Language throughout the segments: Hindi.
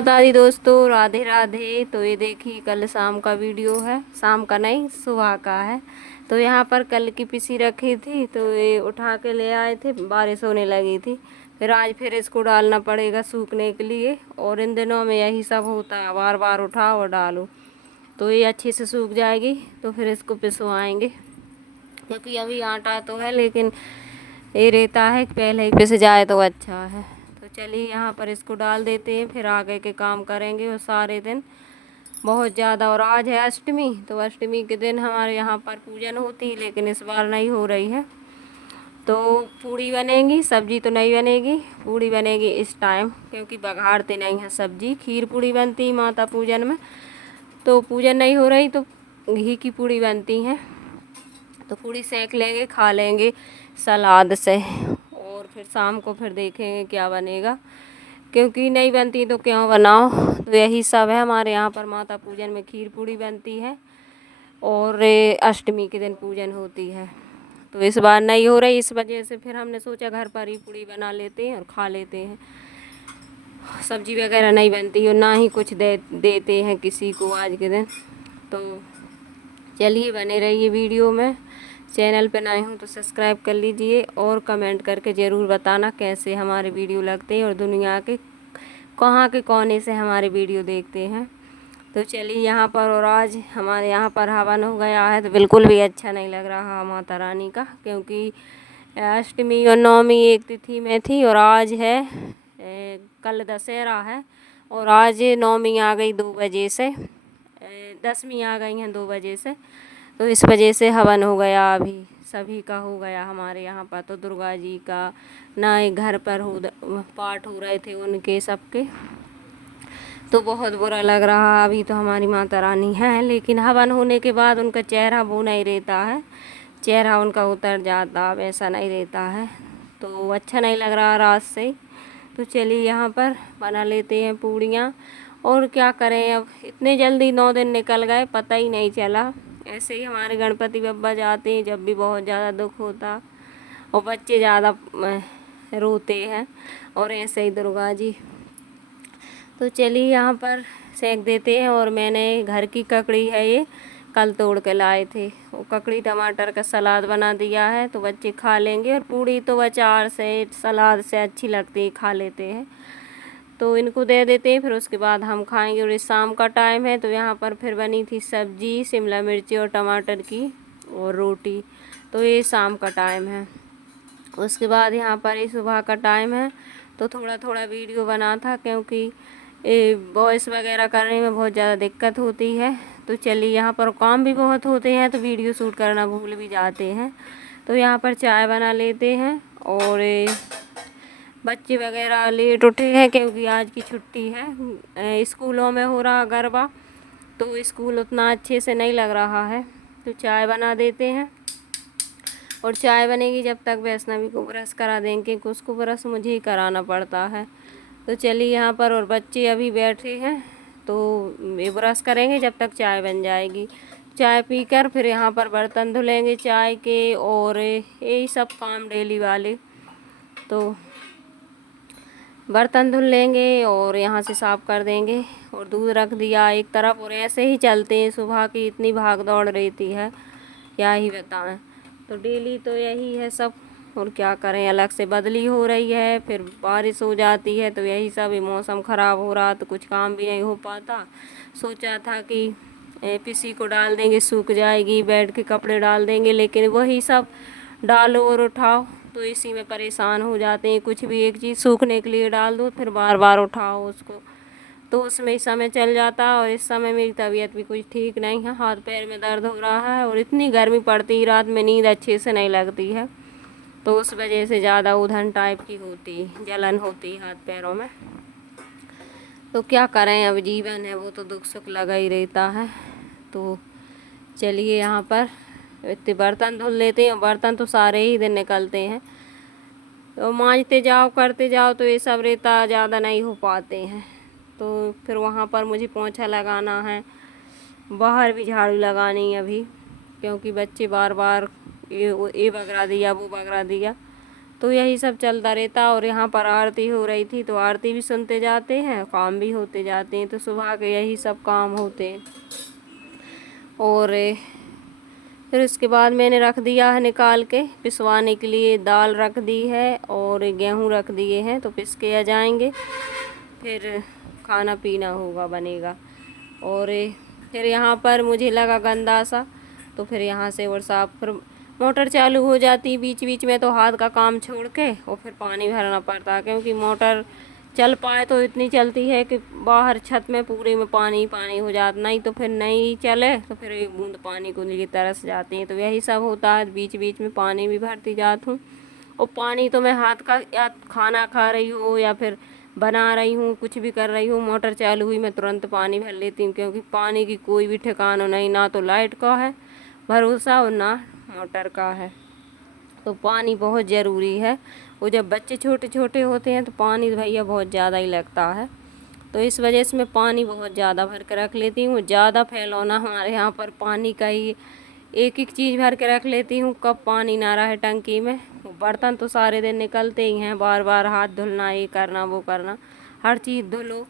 माता दी दोस्तों, राधे राधे। तो ये देखिए कल शाम का वीडियो है, शाम का नहीं सुबह का है। तो यहाँ पर कल की पिसी रखी थी तो ये उठा के ले आए थे, बारिश होने लगी थी। फिर आज फिर इसको डालना पड़ेगा सूखने के लिए। और इन दिनों में यही सब होता है, बार बार उठाओ और डालो तो ये अच्छे से सूख जाएगी। तो फिर इसको पिसवाएंगे, क्योंकि अभी आटा तो है लेकिन ये रहता है कि पहले ही पिस जाए तो अच्छा है। तो चलिए यहाँ पर इसको डाल देते हैं, फिर आगे के काम करेंगे। और सारे दिन बहुत ज़्यादा, और आज है अष्टमी, तो अष्टमी के दिन हमारे यहाँ पर पूजन होती है, लेकिन इस बार नहीं हो रही है। तो पूड़ी बनेगी, सब्जी तो नहीं बनेगी। पूड़ी बनेगी इस टाइम, क्योंकि बघाड़ते नहीं है सब्जी। खीर पूड़ी बनती है माता पूजन में, तो पूजन नहीं हो रही तो घी की पूड़ी बनती हैं। तो पूड़ी सेक लेंगे, खा लेंगे सलाद से। और फिर शाम को फिर देखेंगे क्या बनेगा, क्योंकि नहीं बनती तो क्यों बनाओ। तो यही सब है हमारे यहाँ पर माता पूजन में, खीर पूड़ी बनती है और अष्टमी के दिन पूजन होती है। तो इस बार नहीं हो रही, इस वजह से फिर हमने सोचा घर पर ही पूड़ी बना लेते हैं और खा लेते हैं। सब्जी वगैरह नहीं बनती और ना ही कुछ देते हैं किसी को आज के दिन। तो चलिए बने रहिए वीडियो में। चैनल पे नए हो तो सब्सक्राइब कर लीजिए और कमेंट करके ज़रूर बताना कैसे हमारे वीडियो लगते हैं और दुनिया के कहाँ के कोने से हमारे वीडियो देखते हैं। तो चलिए यहाँ पर, और आज हमारे यहाँ पर हवन हो गया है तो बिल्कुल भी अच्छा नहीं लग रहा माता रानी का, क्योंकि अष्टमी और नवमी एक तिथि में थी और आज है कल दशहरा है। और आज नवमी आ गई 2 बजे से, दसवीं आ गई हैं 2 बजे से। तो इस वजह से हवन हो गया, अभी सभी का हो गया हमारे यहाँ पर। तो दुर्गा जी का ना एक घर पर पाठ हो रहे थे उनके सबके, तो बहुत बुरा लग रहा। अभी तो हमारी माता रानी है, लेकिन हवन होने के बाद उनका चेहरा वो नहीं रहता है, चेहरा उनका उतर जाता, वैसा नहीं रहता है। तो अच्छा नहीं लग रहा रात से। तो चलिए यहाँ पर बना लेते हैं पूड़ियाँ। और क्या करें, अब इतने जल्दी 9 दिन निकल गए, पता ही नहीं चला। ऐसे ही हमारे गणपति बप्पा जाते हैं जब भी बहुत ज़्यादा दुख होता और बच्चे ज़्यादा रोते हैं, और ऐसे ही दुर्गा जी। तो चलिए यहाँ पर सेक देते हैं। और मैंने घर की ककड़ी है, ये कल तोड़ के लाए थे, वो ककड़ी टमाटर का सलाद बना दिया है तो बच्चे खा लेंगे। और पूड़ी तो अचार से सलाद से अच्छी लगती है, खा लेते हैं। तो इनको दे देते हैं, फिर उसके बाद हम खाएंगे। और इस शाम का टाइम है तो यहाँ पर फिर बनी थी सब्जी शिमला मिर्ची और टमाटर की और रोटी। तो ये शाम का टाइम है। उसके बाद यहाँ पर ये सुबह का टाइम है, तो थोड़ा थोड़ा वीडियो बना था, क्योंकि वॉइस वगैरह करने में बहुत ज़्यादा दिक्कत होती है। तो चलिए यहाँ पर काम भी बहुत होते हैं तो वीडियो शूट करना भूल भी जाते हैं। तो यहाँ पर चाय बना लेते हैं। और बच्चे वगैरह लेट उठे हैं क्योंकि आज की छुट्टी है, स्कूलों में हो रहा गरबा, तो स्कूल उतना अच्छे से नहीं लग रहा है। तो चाय बना देते हैं। और चाय बनेगी जब तक वैष्णवी को ब्रश करा देंगे, क्योंकि उसको ब्रश मुझे ही कराना पड़ता है। तो चलिए यहाँ पर, और बच्चे अभी बैठे हैं तो ये ब्रश करेंगे जब तक चाय बन जाएगी। चाय पीकर फिर यहाँ पर बर्तन धुलेंगे चाय के, और यही सब काम डेली वाले। तो बर्तन धुल लेंगे और यहाँ से साफ़ कर देंगे। और दूध रख दिया एक तरफ, और ऐसे ही चलते हैं। सुबह की इतनी भाग दौड़ रहती है, क्या ही बताएं। तो डेली तो यही है सब, और क्या करें, अलग से बदली हो रही है, फिर बारिश हो जाती है, तो यही सब। मौसम ख़राब हो रहा तो कुछ काम भी नहीं हो पाता। सोचा था कि पिसी को डाल देंगे, सूख जाएगी, बेड के कपड़े डाल देंगे, लेकिन वही सब डालो और उठाओ तो इसी में परेशान हो जाते हैं। कुछ भी एक चीज़ सूखने के लिए डाल दो, फिर बार बार उठाओ उसको, तो उसमें समय चल जाता है। और इस समय मेरी तबीयत भी कुछ ठीक नहीं है, हाथ पैर में दर्द हो रहा है, और इतनी गर्मी पड़ती है, रात में नींद अच्छे से नहीं लगती है। तो उस वजह से ज़्यादा उधन टाइप की होती, जलन होती हाथ पैरों में। तो क्या करें, अब जीवन है, वो तो दुख सुख लगा ही रहता है। तो चलिए यहाँ पर इतने बर्तन धुल लेते हैं। बर्तन तो सारे ही दिन निकलते हैं, तो मांजते जाओ करते जाओ, तो ये सब रहता, ज़्यादा नहीं हो पाते हैं। तो फिर वहाँ पर मुझे पोंछा लगाना है, बाहर भी झाड़ू लगानी है अभी, क्योंकि बच्चे बार बार ये बगरा दिया वो बगरा दिया, तो यही सब चलता रहता। और यहाँ पर आरती हो रही थी तो आरती भी सुनते जाते हैं, काम भी होते जाते हैं। तो सुबह के यही सब काम होते हैं। और फिर उसके बाद मैंने रख दिया है निकाल के पिसवाने के लिए, दाल रख दी है और गेहूँ रख दिए हैं। तो पिस के आ जाएंगे, फिर खाना पीना होगा, बनेगा। और फिर यहाँ पर मुझे लगा गंदा सा, तो फिर यहाँ से और साफ, फिर मोटर चालू हो जाती बीच बीच में, तो हाथ का काम छोड़ के और फिर पानी भरना पड़ता है। क्योंकि मोटर चल पाए तो इतनी चलती है कि बाहर छत में पूरे में पानी पानी हो जाता, नहीं तो फिर नहीं चले तो फिर एक बूंद पानी को लिए तरस जाते हैं। तो यही सब होता है, बीच बीच में पानी भी भरती जाती हूँ। और पानी तो मैं हाथ का, या खाना खा रही हूँ या फिर बना रही हूँ, कुछ भी कर रही हूँ, मोटर चालू हुई मैं तुरंत पानी भर लेती हूँ। क्योंकि पानी की कोई भी ठिकाना नहीं, ना तो लाइट का है भरोसा और ना मोटर का है। तो पानी बहुत ज़रूरी है। और जब बच्चे छोटे छोटे होते हैं तो पानी भैया बहुत ज़्यादा ही लगता है। तो इस वजह से मैं पानी बहुत ज़्यादा भर के रख लेती हूँ। ज़्यादा फैलौना हमारे यहाँ पर पानी का ही, एक एक चीज़ भर के रख लेती हूँ, कब पानी ना रहे टंकी में। बर्तन तो सारे दिन निकलते ही हैं, बार बार हाथ धुलना, ये करना वो करना, हर चीज़ धुलो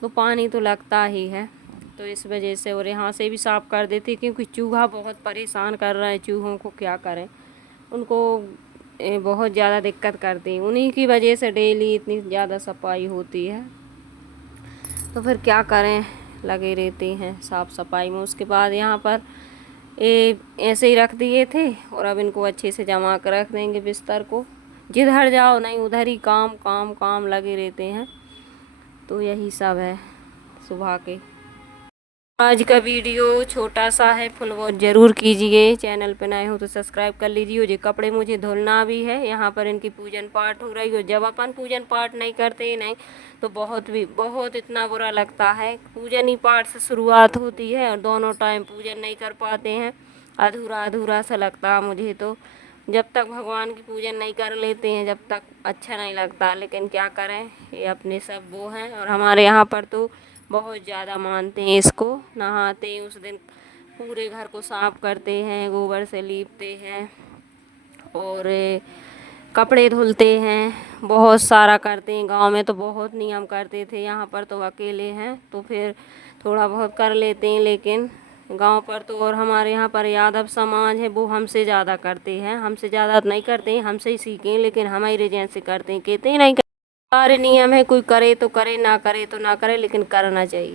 तो पानी तो लगता ही है। तो इस वजह से, और यहाँ से भी साफ़ कर देती क्योंकि चूहा बहुत परेशान कर रहे हैं। चूहों को क्या करें, उनको बहुत ज़्यादा दिक्कत करती, उन्हीं की वजह से डेली इतनी ज़्यादा सफाई होती है। तो फिर क्या करें, लगे रहते हैं साफ़ सफाई में। उसके बाद यहाँ पर ऐसे ही रख दिए थे और अब इनको अच्छे से जमा कर रख देंगे बिस्तर को। जिधर जाओ नहीं उधर ही काम काम काम लगे रहते हैं। तो यही सब है सुबह के। आज का वीडियो छोटा सा है, फुल वॉच ज़रूर कीजिए। चैनल पे नए हो तो सब्सक्राइब कर लीजिए। और ये कपड़े मुझे धुलना भी है। यहाँ पर इनकी पूजन पाठ हो रही हो। जब अपन पूजन पाठ नहीं करते नहीं तो बहुत इतना बुरा लगता है। पूजन ही पाठ से शुरुआत होती है और दोनों टाइम पूजन नहीं कर पाते हैं, अधूरा अधूरा सा लगता है मुझे। तो जब तक भगवान की पूजन नहीं कर लेते हैं जब तक अच्छा नहीं लगता। लेकिन क्या करें, ये अपने सब वो हैं। और हमारे यहाँ पर तो बहुत ज़्यादा मानते हैं इसको। नहाते हैं उस दिन, पूरे घर को साफ करते हैं, गोबर से लीपते हैं और कपड़े धुलते हैं, बहुत सारा करते हैं। गांव में तो बहुत नियम करते थे, यहाँ पर तो अकेले हैं तो फिर थोड़ा बहुत कर लेते हैं। लेकिन गांव पर तो, और हमारे यहाँ पर यादव समाज है वो हमसे ज़्यादा करते हैं। हमसे ज़्यादा नहीं करते हैं, हमसे ही सीखें, लेकिन हमारे जैसे करते हैं, कहते हैं नहीं। सारे नियम है, कोई करे तो करे, ना करे तो ना करे, लेकिन करना चाहिए।